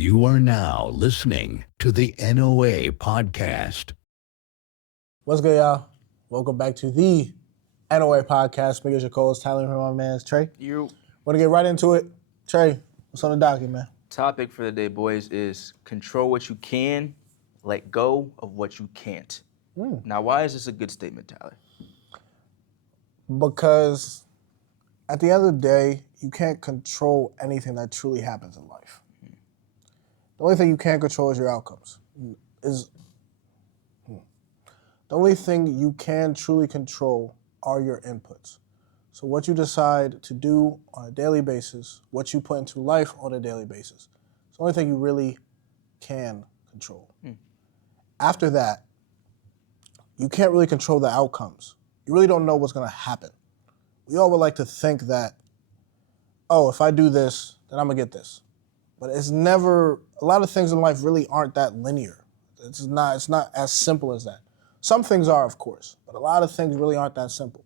You are now listening to the NOA podcast. What's good, y'all? Welcome back to the NOA podcast. Make it your co-host, Tyler, and my man, Trey. You. Want to get right into it? Trey, what's on the docket, man? Topic for the day, boys, is control what you can, let go of what you can't. Now, why is this a good statement, Tyler? Because at the end of the day, you can't control anything that truly happens in life. The only thing you can control is your outcomes. The only thing you can truly control are your inputs. So what you decide to do on a daily basis, what you put into life on a daily basis, it's the only thing you really can control. After that, you can't really control the outcomes. You really don't know what's going to happen. We all would like to think that, oh, if I do this, then I'm going to get this. But it's never, a lot of things in life really aren't that linear. It's not as simple as that. Some things are, of course, but a lot of things really aren't that simple.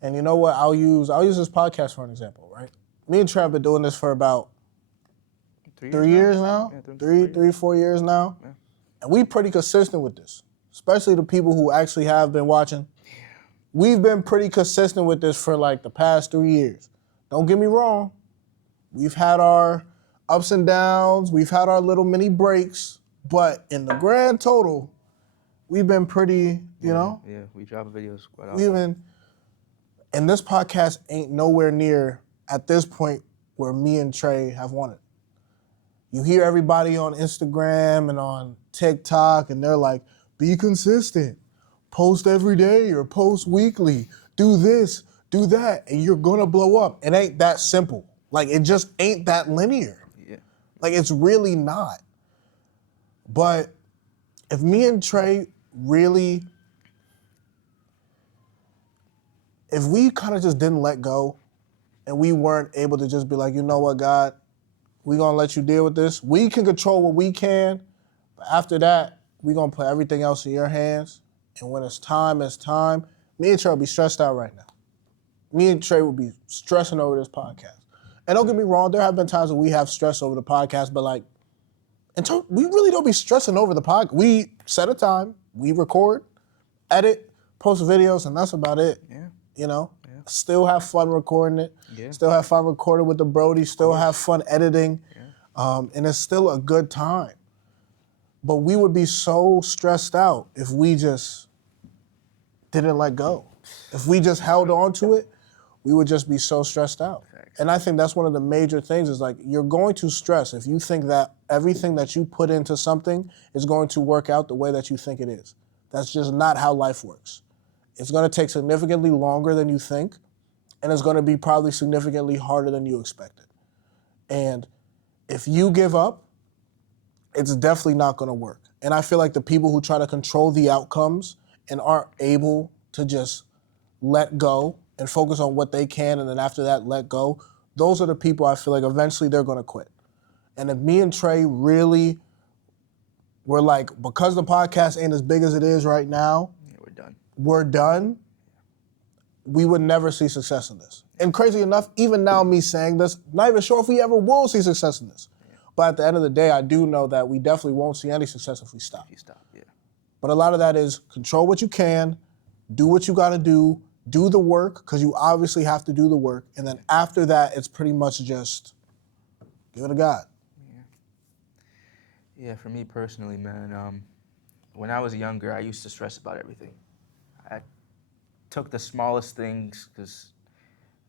And you know what? I'll use this podcast for an example, right? Me and Trey have been doing this for about 3 years now. Yeah, 3, 4 years now. Yeah. And we pretty consistent with this, especially the people who actually have been watching. We've been pretty consistent with this for like the past 3 years. Don't get me wrong. We've had our ups and downs. We've had our little mini breaks. But in the grand total, we've been pretty, you know? Yeah, we drop videos quite often. And this podcast ain't nowhere near at this point where me and Trey have wanted. You hear everybody on Instagram and on TikTok, and they're like, be consistent. Post every day or post weekly. Do this, do that, and you're gonna blow up. It ain't that simple. Like, it just ain't that linear. Yeah. Like, it's really not. But if me and Trey really, if we kind of just didn't let go and we weren't able to just be like, you know what, God, we're going to let you deal with this. We can control what we can, but after that, we're going to put everything else in your hands. And when it's time, it's time. Me and Trey will be stressed out right now. Me and Trey will be stressing over this podcast. And don't get me wrong, there have been times when we have stress over the podcast, but like, we really don't be stressing over the podcast. We set a time, we record, edit, post videos, and that's about it. Yeah. You know? Yeah. Still have fun recording it. Yeah. Still have fun recording with the Brody. Still have fun editing. Yeah. And it's still a good time. But we would be so stressed out if we just didn't let go. If we just held on to it, we would just be so stressed out. Thanks. And I think that's one of the major things is like, you're going to stress if you think that everything that you put into something is going to work out the way that you think it is. That's just not how life works. It's going to take significantly longer than you think, and it's going to be probably significantly harder than you expected. And if you give up, it's definitely not going to work. And I feel like the people who try to control the outcomes and aren't able to just let go and focus on what they can, and then after that, let go, those are the people I feel like eventually they're going to quit. And if me and Trey really were like, because the podcast ain't as big as it is right now, we're done, we would never see success in this. And crazy enough, even now me saying this, not even sure if we ever will see success in this. Yeah. But at the end of the day, I do know that we definitely won't see any success if we stop. Yeah. But a lot of that is control what you can, do what you gotta do the work, because you obviously have to do the work, and then after that, it's pretty much just give it to God. Yeah, for me personally, man, when I was younger, I used to stress about everything. I took the smallest things because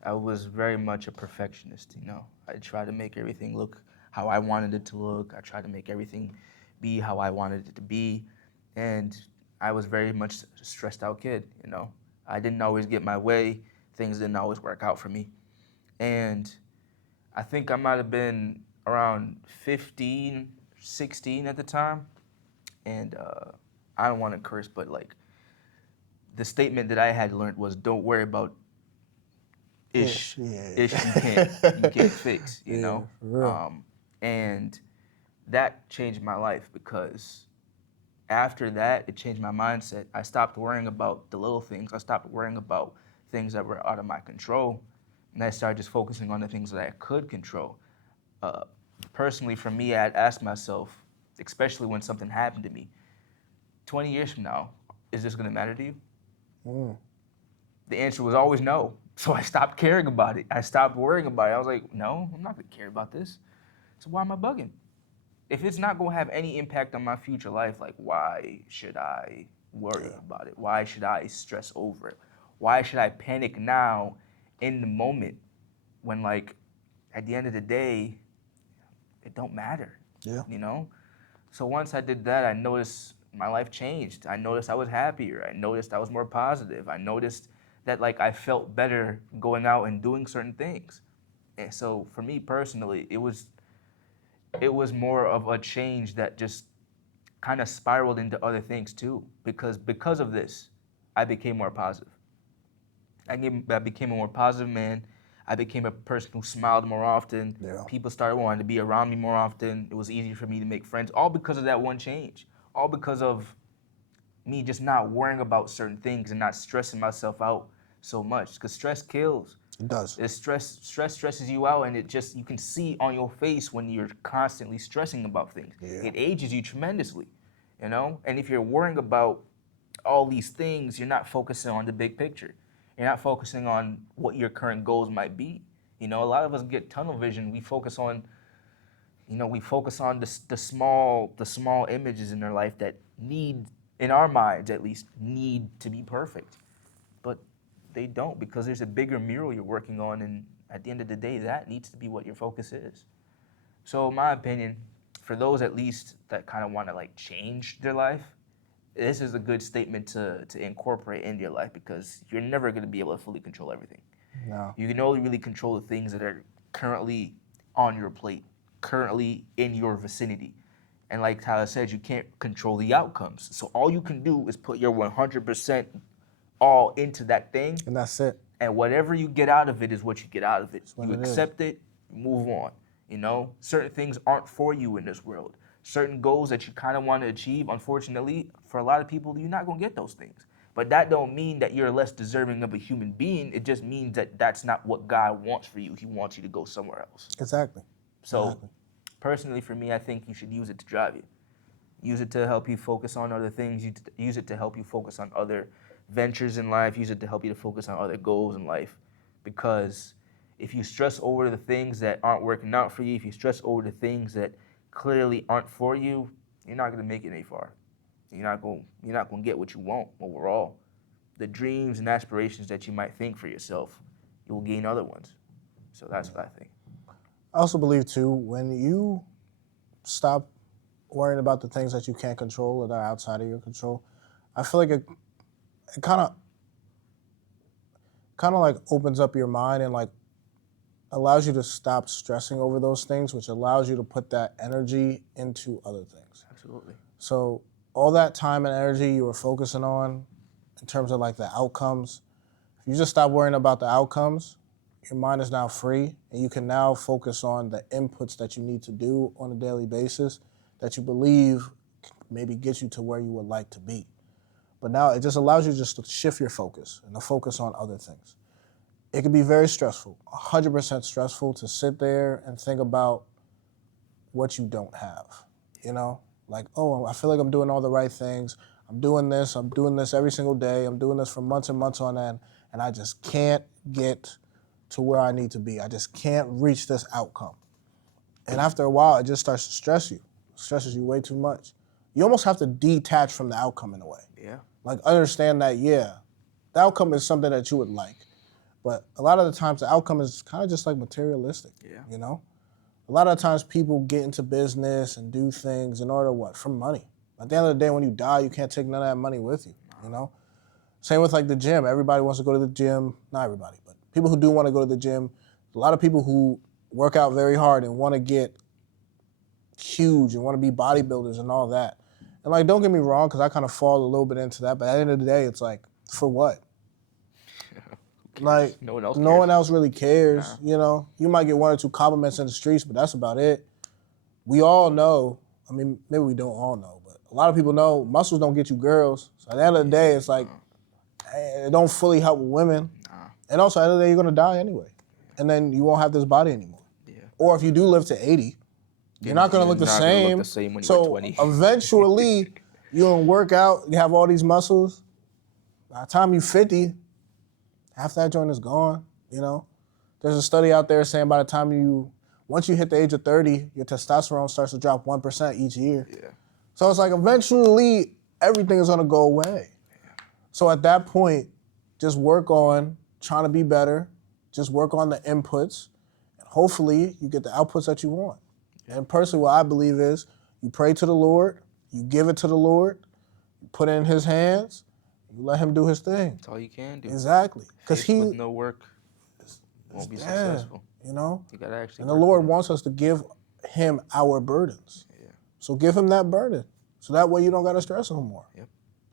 I was very much a perfectionist, you know. I tried to make everything look how I wanted it to look. I tried to make everything be how I wanted it to be. And I was very much a stressed out kid, you know. I didn't always get my way. Things didn't always work out for me. And I think I might have been around 15, 16 at the time. And I don't want to curse, but like, the statement that I had learned was, don't worry about ish you can't fix, you know? And that changed my life because after that, it changed my mindset. I stopped worrying about the little things. I stopped worrying about things that were out of my control. And I started just focusing on the things that I could control. personally for me, I'd ask myself, especially when something happened to me, 20 years from now, is this gonna matter to you? The answer was always no. So I stopped caring about it. I stopped worrying about it. I was like, no, I'm not gonna care about this. So why am I bugging? If it's not gonna have any impact on my future life, like why should I worry about it? Why should I stress over it? Why should I panic now in the moment when like at the end of the day, it don't matter. Yeah. You know? So once I did that, I noticed my life changed. I noticed I was happier. I noticed I was more positive. I noticed that like I felt better going out and doing certain things. And so for me personally, it was more of a change that just kind of spiraled into other things too. Because of this, I became more positive. I became a more positive man. I became a person who smiled more often. Yeah. People started wanting to be around me more often. It was easier for me to make friends, all because of that one change. All because of me just not worrying about certain things and not stressing myself out so much. Because stress kills. It does. Stress stresses you out, and you can see on your face when you're constantly stressing about things. Yeah. It ages you tremendously, you know? And if you're worrying about all these things, you're not focusing on the big picture. You're not focusing on what your current goals might be. You know, a lot of us get tunnel vision. We focus on, the small images in their life that need, in our minds at least, need to be perfect. But they don't, because there's a bigger mural you're working on, and at the end of the day, that needs to be what your focus is. So in my opinion, for those at least that kind of want to like change their life, this is a good statement to incorporate into your life, because you're never going to be able to fully control everything. No. You can only really control the things that are currently on your plate, currently in your vicinity. And like Tyler said, you can't control the outcomes. So all you can do is put your 100% all into that thing, And that's it. and whatever you get out of it is what you get out of it. what You it is. accept it, move on. You know, certain things aren't for you in this world. Certain goals that you kind of want to achieve, unfortunately, for a lot of people, you're not going to get those things. But that don't mean that you're less deserving of a human being. It just means that that's not what God wants for you. He wants you to go somewhere else. Exactly. So, Exactly. personally, for me, I think you should use it to drive you. Use it to help you focus on other things. Use it to help you focus on other ventures in life. Use it to help you to focus on other goals in life. Because if you stress over the things that aren't working out for you, if you stress over the things that clearly aren't for you, you're not going to make it any far. You're not going to get what you want overall. The dreams and aspirations that you might think for yourself, you will gain other ones. So that's what I think. I also believe too, when you stop worrying about the things that you can't control or that are outside of your control, I feel like it kind of like opens up your mind and like allows you to stop stressing over those things, which allows you to put that energy into other things. Absolutely. So all that time and energy you were focusing on in terms of like the outcomes, if you just stop worrying about the outcomes, your mind is now free, and you can now focus on the inputs that you need to do on a daily basis that you believe maybe get you to where you would like to be. But now it just allows you just to shift your focus and to focus on other things. It can be very stressful, 100% stressful to sit there and think about what you don't have, you know? Like, oh, I feel like I'm doing all the right things. I'm doing this every single day. I'm doing this for months and months on end, and I just can't get to where I need to be. I just can't reach this outcome. And after a while, it just starts to stress you. It stresses you way too much. You almost have to detach from the outcome in a way. Yeah. Like, understand that, yeah, the outcome is something that you would like. But a lot of the times, the outcome is kind of just like materialistic, you know? A lot of times people get into business and do things in order what? For money. At the end of the day, when you die, you can't take none of that money with you, you know? Same with like the gym. Everybody wants to go to the gym. Not everybody, but people who do want to go to the gym. A lot of people who work out very hard and want to get huge and want to be bodybuilders and all that. And like, don't get me wrong, because I kind of fall a little bit into that, but at the end of the day, it's like, for what? Like, No one else no cares. one else really cares, you know? You might get one or two compliments in the streets, but that's about it. We all know, I mean, maybe we don't all know, but a lot of people know muscles don't get you girls. So at the end of the day, it's like, it don't fully help with women. And also, at the end of the day, you're going to die anyway. And then you won't have this body anymore. Yeah. Or if you do live to 80, You're not gonna look the not gonna same. look the same when you're So 20. eventually, you gonna work out. You have all these muscles. By the time you're 50, half that joint is gone. You know, there's a study out there saying by the time once you hit the age of 30, your testosterone starts to drop 1% each year. Yeah. So it's like eventually everything is gonna go away. So at that point, just work on trying to be better. Just work on the inputs. And hopefully you get the outputs that you want. And personally, what I believe is you pray to the Lord, you give it to the Lord, you put it in his hands, you let him do his thing. That's all you can do. Exactly. Because Faith with no work won't be successful. you know? You gotta actually And the work Lord for it. wants us to give him our burdens. Yeah. So give him that burden. So that way you don't got to stress no more. Yep.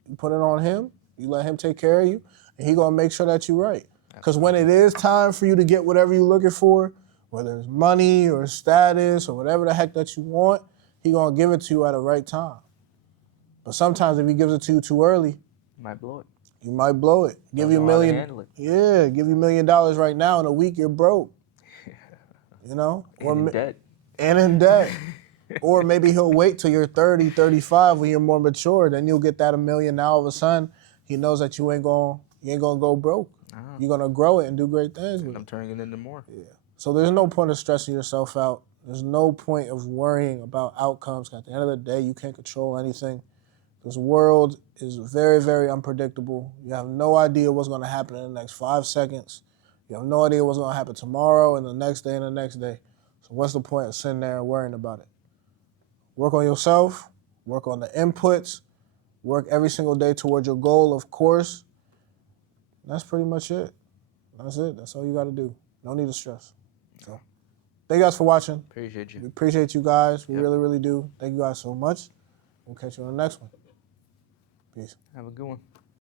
You put it on him, you let him take care of you, and he going to make sure that you're right. Because when it is time for you to get whatever you're looking for, whether it's money or status or whatever the heck that you want, he going to give it to you at the right time. But sometimes if he gives it to you too early, You might blow it. you might blow it. Give you Don't $1 know how to million. handle it. Yeah, give you $1 million right now. In a week, you're broke. You know? And in debt. And in debt. Or maybe he'll wait till you're 30, 35 when you're more mature. Then you'll get that $1 million. Now all of a sudden, he knows that you ain't gonna go broke. You're gonna grow it and do great things with it. I'm turning it into more. So there's no point of stressing yourself out. There's no point of worrying about outcomes. At the end of the day, you can't control anything. This world is very, very unpredictable. You have no idea what's gonna happen in the next 5 seconds. You have no idea what's gonna happen tomorrow and the next day and the next day. So what's the point of sitting there and worrying about it? Work on yourself, work on the inputs, work every single day towards your goal, of course. That's pretty much it. That's it. That's all you got to do. No need to stress. So, thank you guys for watching. Appreciate We you. appreciate you guys. We Yep. really, really do. Thank you guys so much. We'll catch you on the next one. Peace. Have a good one.